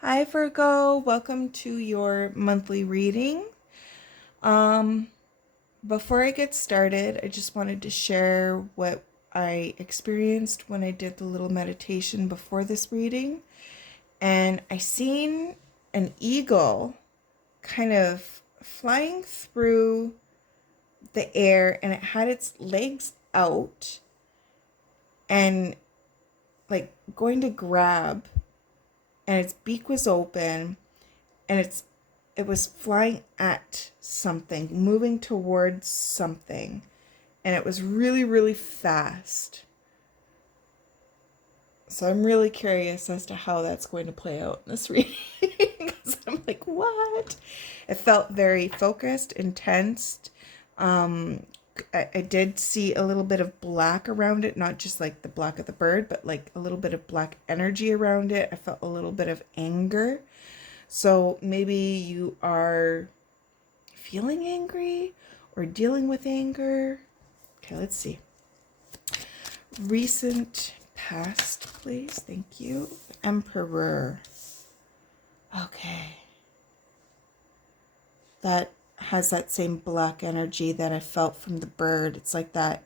Hi Virgo, welcome to your monthly reading. Um, Before I get started, I just wanted to share what I experienced when I did the little meditation before this reading. And I seen an eagle kind of flying through the air, and it had its legs out and like going to grab, and its beak was open, and it was flying at something, moving towards something, and it was really, really fast. So I'm really curious as to how that's going to play out in this reading, because I'm like, what? It felt very focused, intense. Um, I did see a little bit of black around it, not just like the black of the bird, but like a little bit of black energy around it. I felt a little bit of anger. So maybe you are feeling angry or dealing with anger. Okay, let's see. Recent past, please. Thank you. Emperor. Okay. That has that same black energy that I felt from the bird. It's like that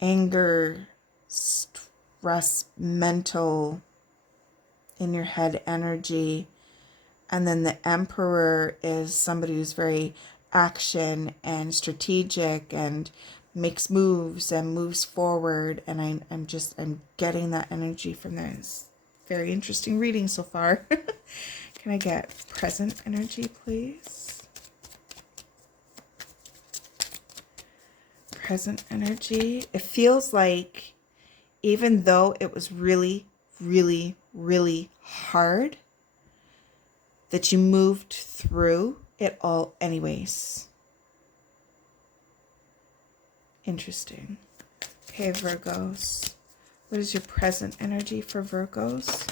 anger, stress, mental, in your head energy. And then the emperor is somebody who's very action and strategic and makes moves and moves forward. And I'm getting that energy from there. It's very interesting reading so far. Can I get present energy, please? Present energy. It feels like even though it was really, really, really hard, that you moved through it all anyways. Interesting. Okay, Virgos. What is your present energy for Virgos?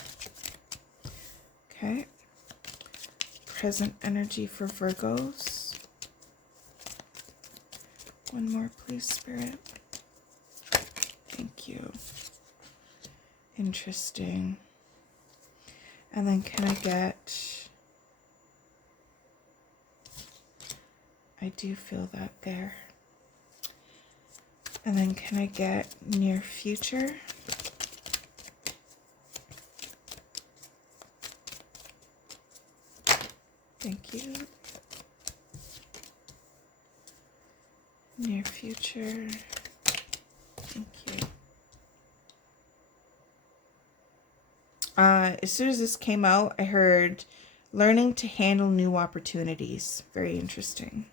Okay. Present energy for Virgos. One more, please, Spirit. Thank you. Interesting. And then can I get... I do feel that there. And then can I get near future? Thank you. Near future. Thank you. As soon as this came out, I heard learning to handle new opportunities. Very interesting.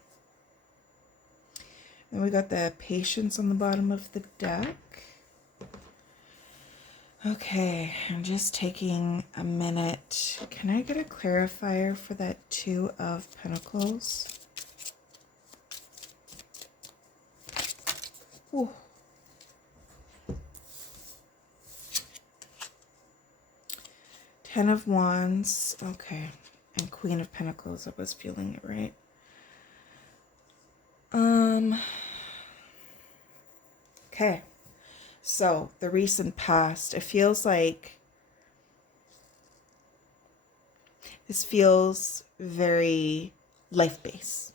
Then we got the patience on the bottom of the deck. Okay, I'm just taking a minute. Can I get a clarifier for that Two of Pentacles? Ooh. Ten of Wands. Okay. And Queen of Pentacles. I was feeling it right. Okay. So, the recent past. It feels like this feels very life-based.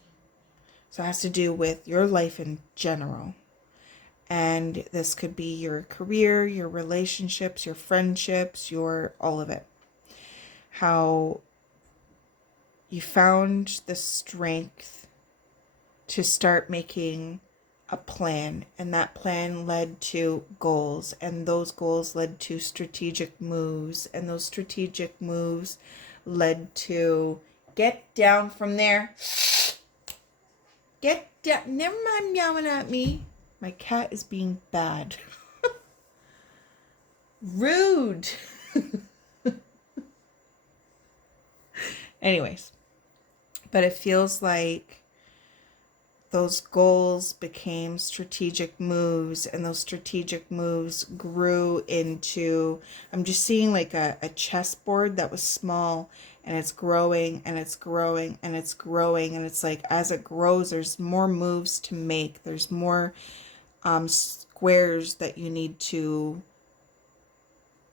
So it has to do with your life in general. And this could be your career, your relationships, your friendships, your all of it. How you found the strength to start making a plan, and that plan led to goals, and those goals led to strategic moves, and those strategic moves led to get down from there. Get down. Never mind meowing at me. My cat is being bad. Rude. Anyways, but it feels like those goals became strategic moves, and those strategic moves grew into, I'm just seeing like a chessboard that was small, and it's growing and it's growing and it's growing, and it's like as it grows there's more moves to make, there's more squares that you need to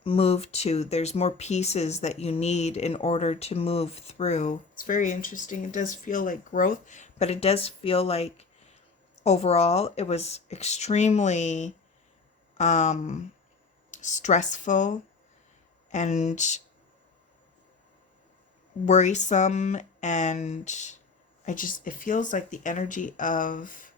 move to. There's more pieces that you need in order to move through. It's very interesting. It does feel like growth, but it does feel like overall it was extremely stressful and worrisome, and it feels like the energy of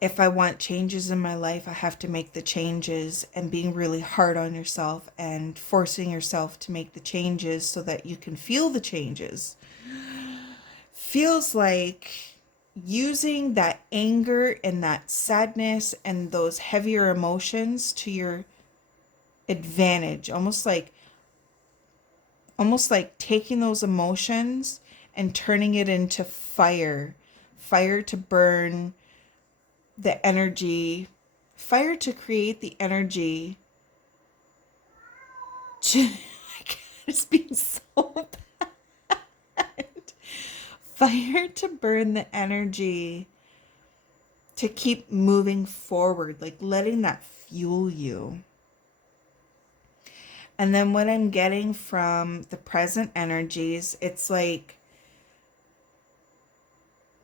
if I want changes in my life, I have to make the changes, and being really hard on yourself and forcing yourself to make the changes so that you can feel the changes. Feels like using that anger and that sadness and those heavier emotions to your advantage, almost like taking those emotions and turning it into fire to burn the energy, fire to create the energy to it's being so bad. Fire to burn the energy to keep moving forward, like letting that fuel you. And then what I'm getting from the present energies, it's like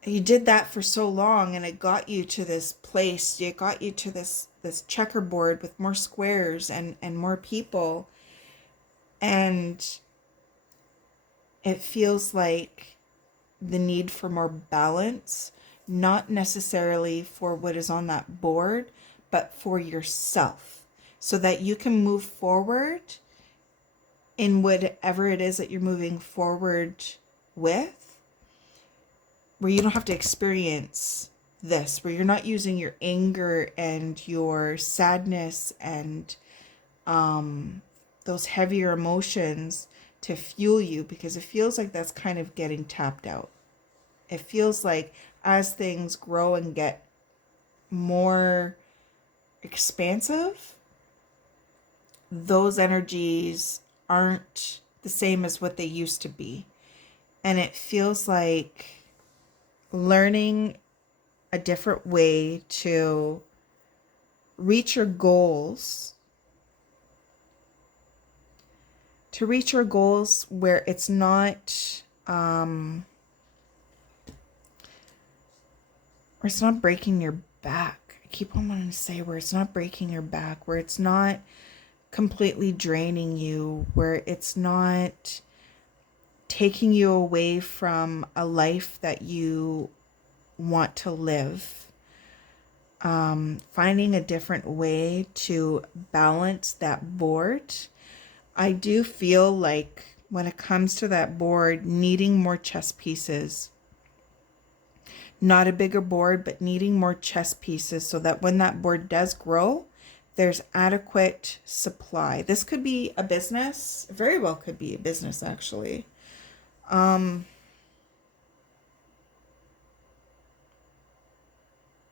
you did that for so long and it got you to this place. It got you to this checkerboard with more squares and more people. And it feels like the need for more balance, not necessarily for what is on that board, but for yourself, so that you can move forward in whatever it is that you're moving forward with, where you don't have to experience this, where you're not using your anger and your sadness and those heavier emotions to fuel you, because it feels like that's kind of getting tapped out. It feels like as things grow and get more expansive, those energies aren't the same as what they used to be. And it feels like learning a different way to reach your goals, where it's not breaking your back. I keep on wanting to say where it's not breaking your back, where it's not completely draining you, where it's not taking you away from a life that you want to live. Finding a different way to balance that board. I do feel like when it comes to that board, needing more chess pieces. Not a bigger board, but needing more chess pieces so that when that board does grow, there's adequate supply. This could be a business. Very well could be a business, actually. Yeah,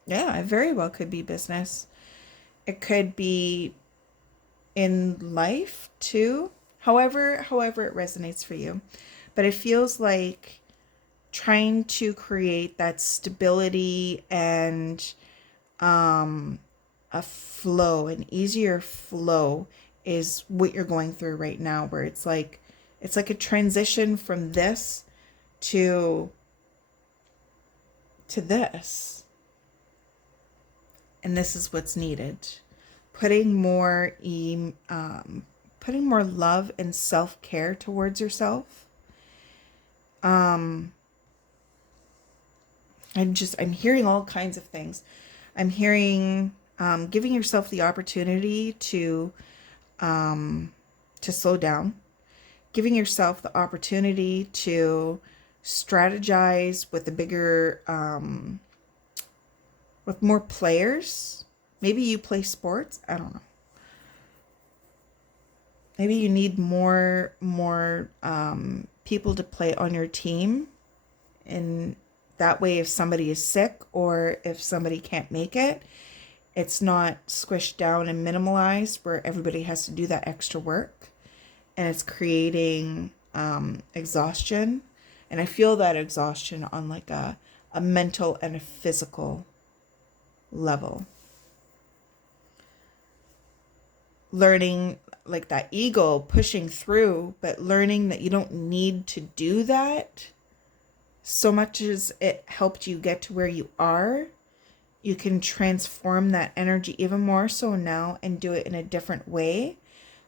it very well could be business. It could be in life too. However it resonates for you. But it feels like trying to create that stability and a flow, an easier flow is what you're going through right now, where it's like a transition from this to this. And this is what's needed. Putting more love and self-care towards yourself. I'm hearing all kinds of things. I'm hearing giving yourself the opportunity to slow down, giving yourself the opportunity to strategize with a bigger, with more players. Maybe you play sports. I don't know. Maybe you need more people to play on your team, and that way, if somebody is sick or if somebody can't make it, it's not squished down and minimalized where everybody has to do that extra work, and it's creating exhaustion. And I feel that exhaustion on like a a mental and a physical level. Learning, like that ego pushing through, but learning that you don't need to do that. So much as it helped you get to where you are, you can transform that energy even more so now and do it in a different way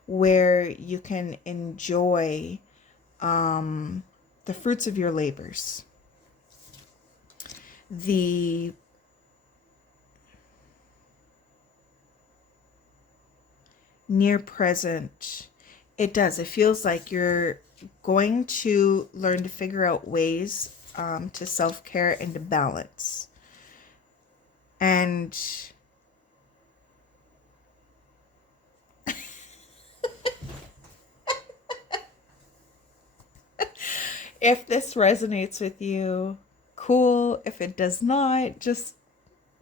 where you can enjoy the fruits of your labors. The near present, it does. It feels like you're going to learn to figure out ways to self-care and to balance. And if this resonates with you, cool. If it does not, just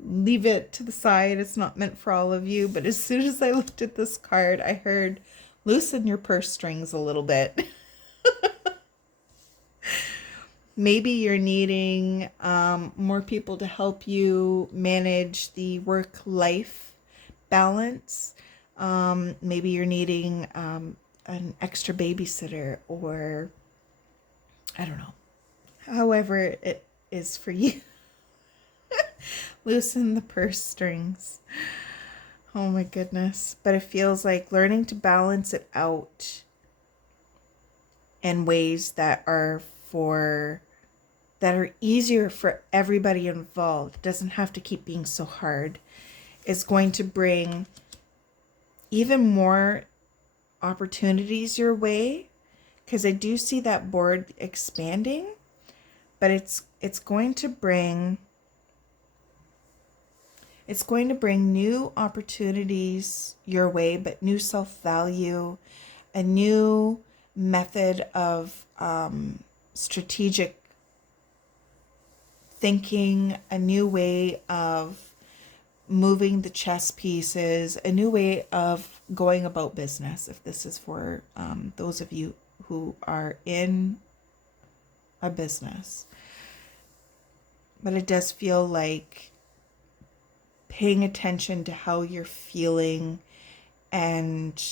leave it to the side. It's not meant for all of you. But as soon as I looked at this card, I heard loosen your purse strings a little bit. Maybe you're needing more people to help you manage the work-life balance. Maybe you're needing an extra babysitter, or I don't know. However it is for you. Loosen the purse strings. Oh my goodness. But it feels like learning to balance it out in ways that are easier for everybody involved. It doesn't have to keep being so hard. Is going to bring even more opportunities your way, because I do see that board expanding, but it's going to bring new opportunities your way, but new self-value, a new method of strategic thinking, a new way of moving the chess pieces, a new way of going about business, if this is for those of you who are in a business. But it does feel like paying attention to how you're feeling and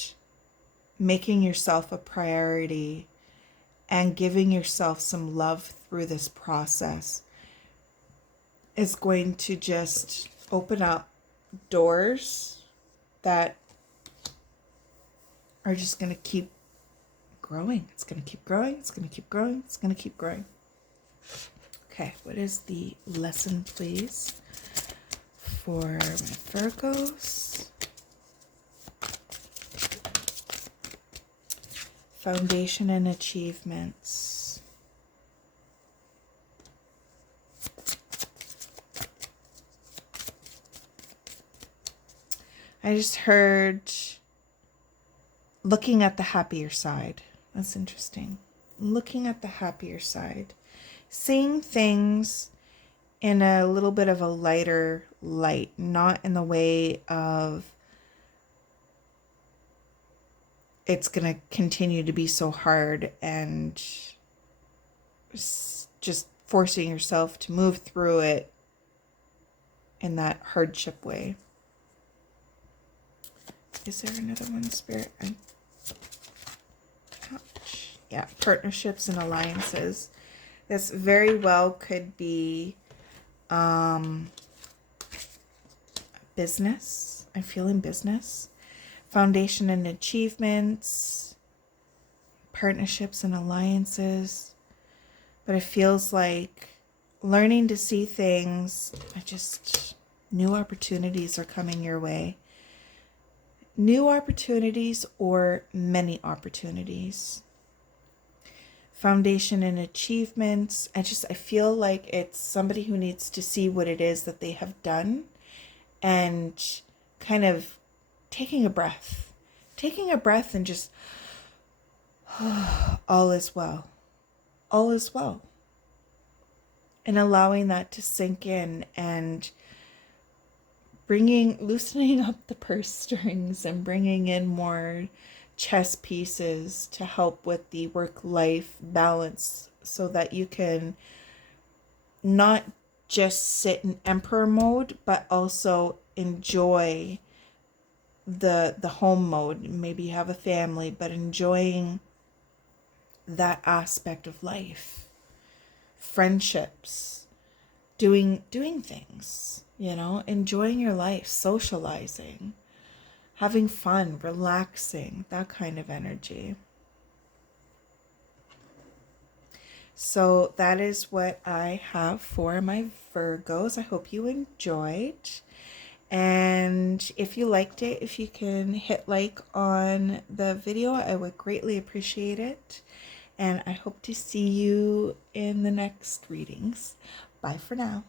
making yourself a priority and giving yourself some love through this process is going to just open up doors that are just going to keep growing. It's going to keep growing. It's going to keep growing. It's going to keep growing. Okay, what is the lesson, please, for my Virgos? Foundation and achievements. I just heard looking at the happier side. That's interesting. Looking at the happier side. Seeing things in a little bit of a lighter light, not in the way of it's going to continue to be so hard and just forcing yourself to move through it in that hardship way. Is there another one, Spirit? Ouch. Yeah, partnerships and alliances. This very well could be business. I'm feeling business. Foundation and achievements. Partnerships and alliances. But it feels like learning to see things. New opportunities are coming your way. New opportunities or many opportunities. Foundation and achievements. I feel like it's somebody who needs to see what it is that they have done and kind of taking a breath and just all is well. All is well. And allowing that to sink in and loosening up the purse strings and bringing in more chess pieces to help with the work-life balance so that you can not just sit in emperor mode, but also enjoy the home mode. Maybe you have a family, but enjoying that aspect of life, friendships, doing things, enjoying your life, socializing, having fun, relaxing, that kind of energy. So that is what I have for my Virgos. I hope you enjoyed. And if you liked it, if you can hit like on the video, I would greatly appreciate it. And I hope to see you in the next readings. Bye for now.